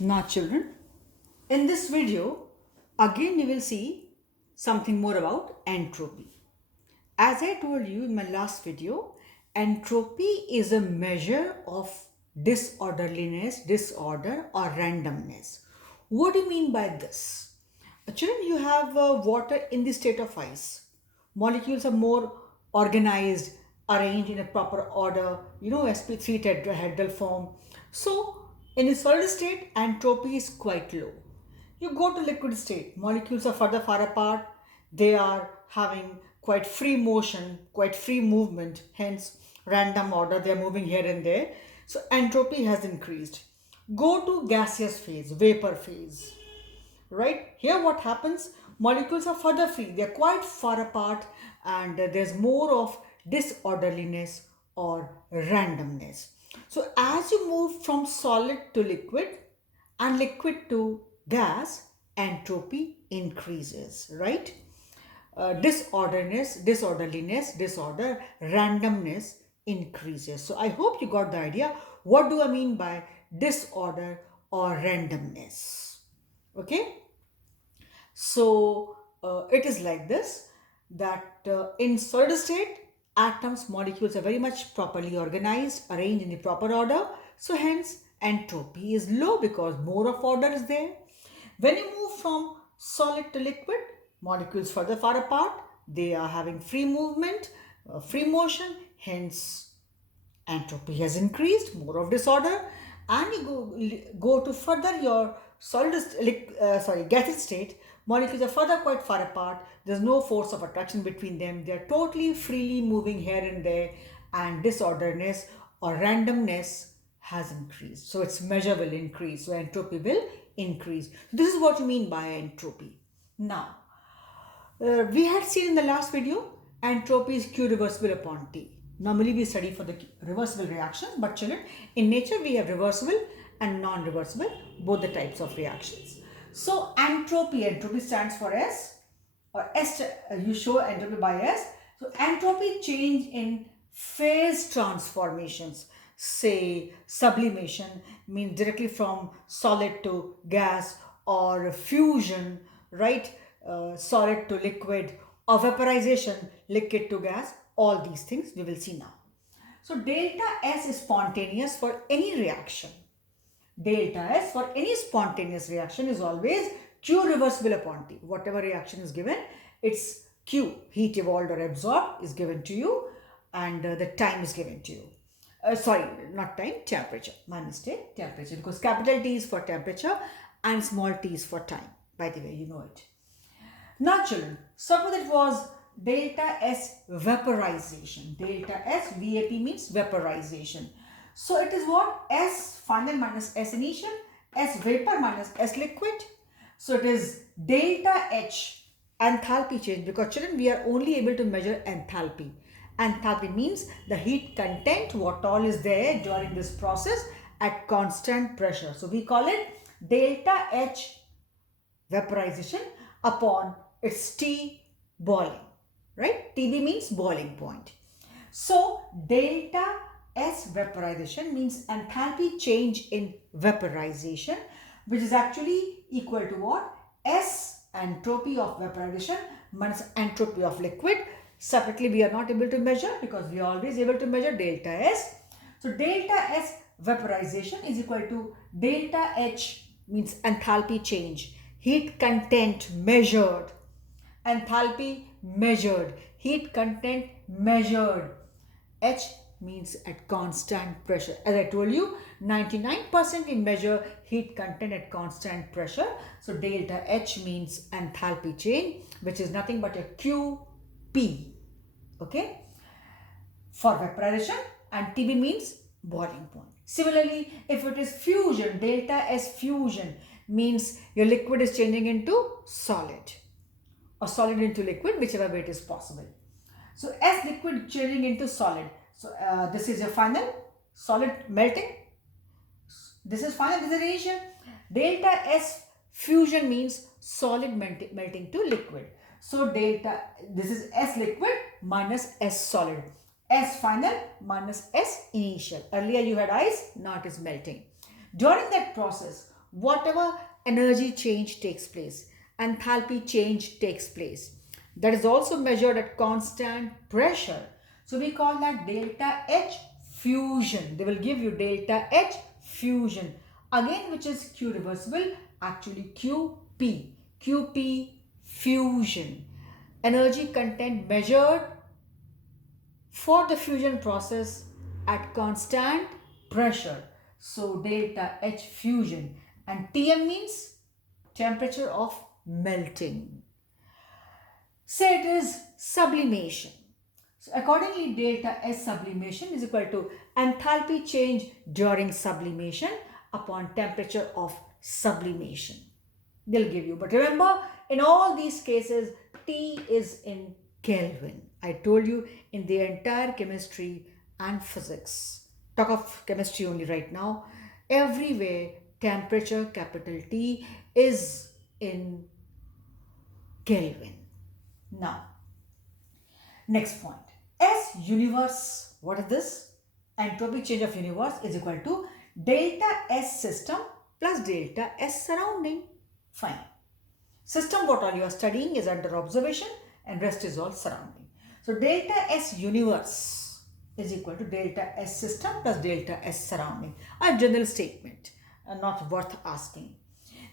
Now children, in this video, again we will see something more about entropy. As I told you in my last video, entropy is a measure of disorderliness, disorder or randomness. What do you mean by this? Children, you have water in the state of ice. Molecules are more organized, arranged in a proper order, sp3 tetrahedral form. So, in a solid state, entropy is quite low. You go to liquid state, molecules are further far apart, they are having quite free motion, quite free movement, hence random order, they are moving here and there. So entropy has increased. Go to gaseous phase, vapor phase, right? Here what happens, molecules are further free, they are quite far apart, and there's more of disorderliness or randomness. So as you move from solid to liquid and liquid to gas, entropy increases, right? Disorder, randomness increases. So I hope you got the idea. What do I mean by disorder or randomness? Okay. So it is like this, that in solid state, atoms, molecules are very much properly organized, arranged in the proper order. So hence entropy is low because more of order is there. When you move from solid to liquid, molecules further far apart, they are having free movement, free motion, hence entropy has increased, more of disorder. And you go to further your gaseous state, molecules are further quite far apart, there's no force of attraction between them, they're totally freely moving here and there, and disorderness or randomness has increased. So its measure will increase, so entropy will increase. This is what you mean by entropy. Now, we had seen in the last video, entropy is Q reversible upon T. Normally we study for the reversible reactions, but children, in nature we have reversible and non-reversible, both the types of reactions. So entropy stands for S, or S, you show entropy by S. So entropy change in phase transformations, say sublimation means directly from solid to gas, or fusion, right? Solid to liquid, or vaporization, liquid to gas, all these things we will see now. So delta S is spontaneous for any reaction. Delta S for any spontaneous reaction is always Q reversible upon T. Whatever reaction is given, its Q, heat evolved or absorbed, is given to you, and the time is given to you. Sorry, not time, temperature. My mistake, temperature, because capital T is for temperature and small t is for time. By the way, you know it. Now children, suppose it was delta S vaporization. Delta S, VAP means vaporization. So it is what? S final minus S initial, S vapor minus S liquid. So it is delta H, enthalpy change, because children, we are only able to measure enthalpy. Enthalpy means the heat content, what all is there during this process at constant pressure. So we call it delta H vaporization upon its T boiling, right? TB means boiling point. So delta S vaporization means enthalpy change in vaporization, which is actually equal to what? S entropy of vaporization minus entropy of liquid. Separately we are not able to measure because we are always able to measure delta S. So delta S vaporization is equal to delta H means enthalpy change, heat content measured, enthalpy measured, heat content measured. H means at constant pressure. As I told you, 99% in measure heat content at constant pressure. So delta H means enthalpy change, which is nothing but a QP. Okay, for vaporization, and TB means boiling point. Similarly, if it is fusion, delta S fusion means your liquid is changing into solid, or solid into liquid, whichever way it is possible. So S liquid changing into solid. So this is your final solid melting. This is final, this is initial. Delta S fusion means solid melting to liquid. So delta, this is S liquid minus S solid. S final minus S initial. Earlier you had ice, now it is melting. During that process, whatever energy change takes place, enthalpy change takes place. That is also measured at constant pressure. So we call that delta H fusion. They will give you delta H fusion. Again, which is Q reversible, actually QP. QP fusion. Energy content measured for the fusion process at constant pressure. So delta H fusion, and Tm means temperature of melting. Say it is sublimation. So accordingly, delta S sublimation is equal to enthalpy change during sublimation upon temperature of sublimation. They'll give you. But remember, in all these cases, T is in Kelvin. I told you in the entire chemistry and physics. Talk of chemistry only right now. Everywhere, temperature, capital T, is in Kelvin. Now, next point. S universe, what is this? Entropy change of universe is equal to delta S system plus delta S surrounding. Fine. System, what all you are studying is under observation and rest is all surrounding. So delta S universe is equal to delta S system plus delta S surrounding. A general statement, not worth asking.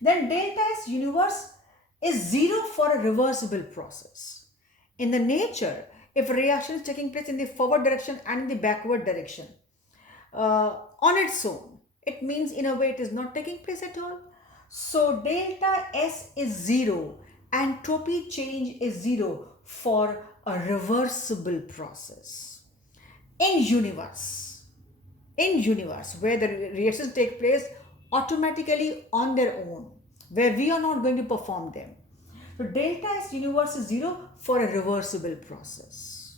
Then delta S universe is 0 for a reversible process. In the nature, if a reaction is taking place in the forward direction and in the backward direction, on its own, it means in a way it is not taking place at all. So delta S is 0, entropy change is 0 for a reversible process. In universe where the reactions take place automatically on their own, where we are not going to perform them. So delta S universe is 0 for a reversible process.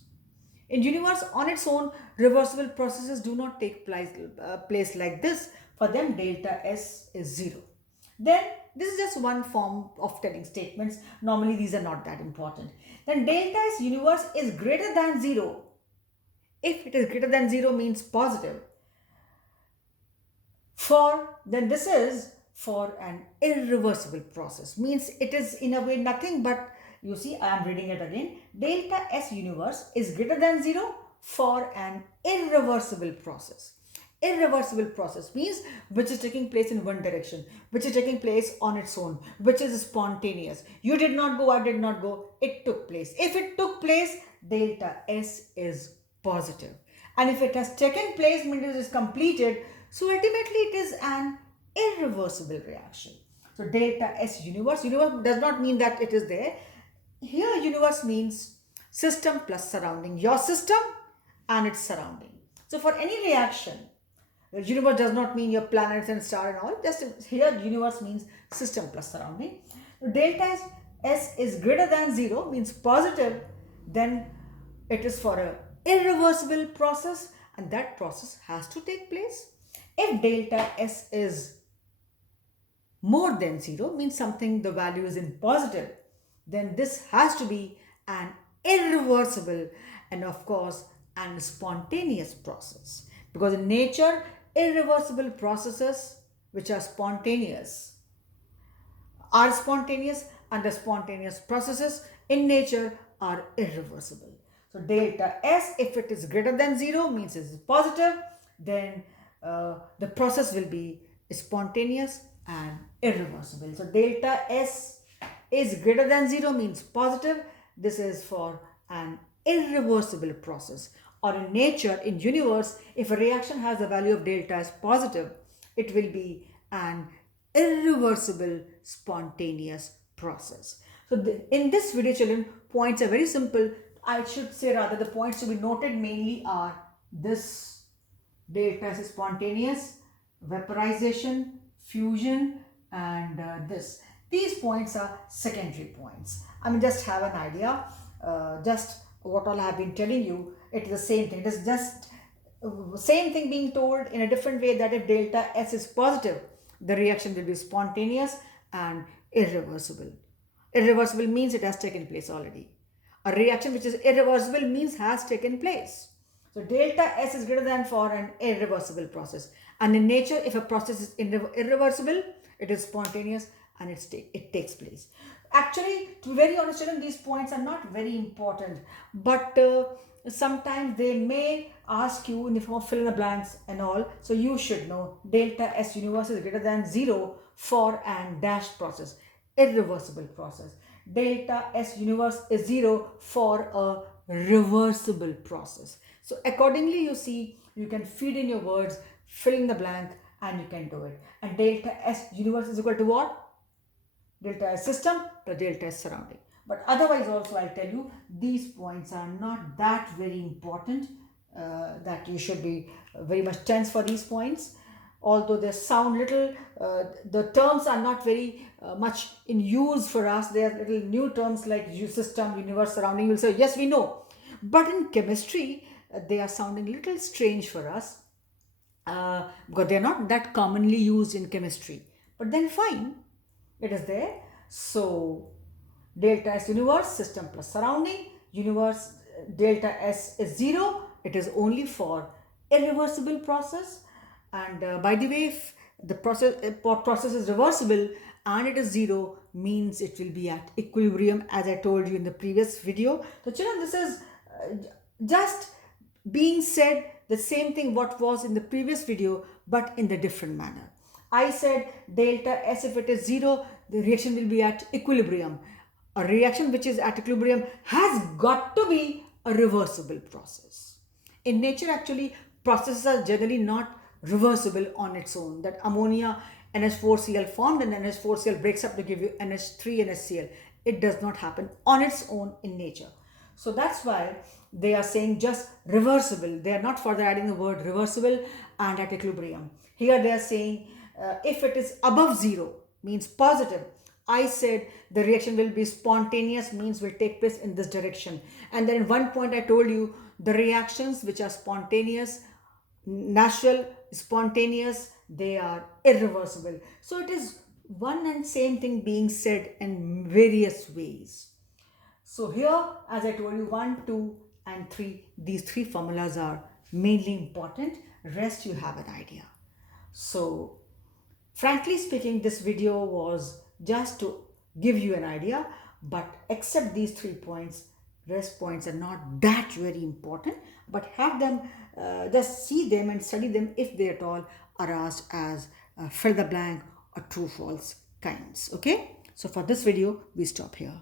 In universe on its own, reversible processes do not take place like this. For them, delta S is 0. Then this is just one form of telling statements. Normally these are not that important. Then delta S universe is greater than 0. If it is greater than 0 means positive. Then this is for an irreversible process. Means it is in a way nothing but, you see, I am reading it again. Delta S universe is greater than 0 for an irreversible process. Irreversible process means which is taking place in one direction, which is taking place on its own, which is spontaneous. You did not go, I did not go, it took place. If it took place, delta S is positive. And if it has taken place, means it is completed, so ultimately it is an irreversible reaction. So delta S universe does not mean that it is there. Here universe means system plus surrounding, your system and its surrounding. So for any reaction, universe does not mean your planets and star and all. Just here universe means system plus surrounding. Delta S is greater than 0 means positive. Then it is for a irreversible process and that process has to take place. If delta S is more than 0 means something, the value is in positive, then this has to be an irreversible and of course an spontaneous process. Because in nature, irreversible processes which are spontaneous and the spontaneous processes in nature are irreversible. So delta S, if it is greater than 0 means it is positive, then the process will be spontaneous and irreversible. So delta S is greater than 0 means positive. This is for an irreversible process. Or in nature, in universe, if a reaction has a value of delta as positive, it will be an irreversible spontaneous process. So in this video, children, points are very simple. I should say rather the points to be noted mainly are this: delta is spontaneous, vaporization, fusion, and this. These points are secondary points. I mean, just have an idea. Just what all I have been telling you, it is the same thing. It is just same thing being told in a different way, that if delta S is positive, the reaction will be spontaneous and irreversible. Irreversible means it has taken place already. A reaction which is irreversible means has taken place. So delta S is greater than for an irreversible process. And in nature, if a process is irreversible, It is spontaneous and it takes place. Actually, to be very honest, children, these points are not very important, but sometimes they may ask you in the form of fill in the blanks and all. So you should know delta S universe is greater than 0 for an dash process, irreversible process. Delta S universe is 0 for a reversible process. So accordingly, you see, you can feed in your words, fill in the blank, and you can do it. And delta S universe is equal to what? Delta S system plus delta S surrounding. But otherwise also I'll tell you, these points are not that very important, that you should be very much tense for these points. Although they sound little, the terms are not very much in use for us. They are little new terms like system, universe, surrounding. You'll say, yes, we know. But in chemistry, they are sounding little strange for us, because they're not that commonly used in chemistry. But then fine, it is there. So delta S universe, system plus surrounding, universe, delta S is 0. It is only for irreversible process. And by the way, if the process is reversible and it is 0, means it will be at equilibrium, as I told you in the previous video. So children, this is just being said the same thing what was in the previous video, but in the different manner. I said delta S, if it is 0, the reaction will be at equilibrium. A reaction which is at equilibrium has got to be a reversible process. In nature, actually, processes are generally not reversible on its own. That ammonia NH4Cl formed and NH4Cl breaks up to give you NH3 NHCl. It does not happen on its own in nature. So that's why they are saying just reversible. They are not further adding the word reversible and at equilibrium. Here they are saying if it is above 0, means positive. I said the reaction will be spontaneous, means will take place in this direction. And then in one point I told you the reactions which are spontaneous, natural, spontaneous, they are irreversible. So it is one and same thing being said in various ways. So here, as I told you, 1, 2 and 3, these 3 formulas are mainly important. Rest you have an idea. So frankly speaking, this video was just to give you an idea, but except these 3 points, rest points are not that very important, but have them, just see them and study them if they at all are asked as fill the blank or true false kinds. Okay, so for this video we stop here.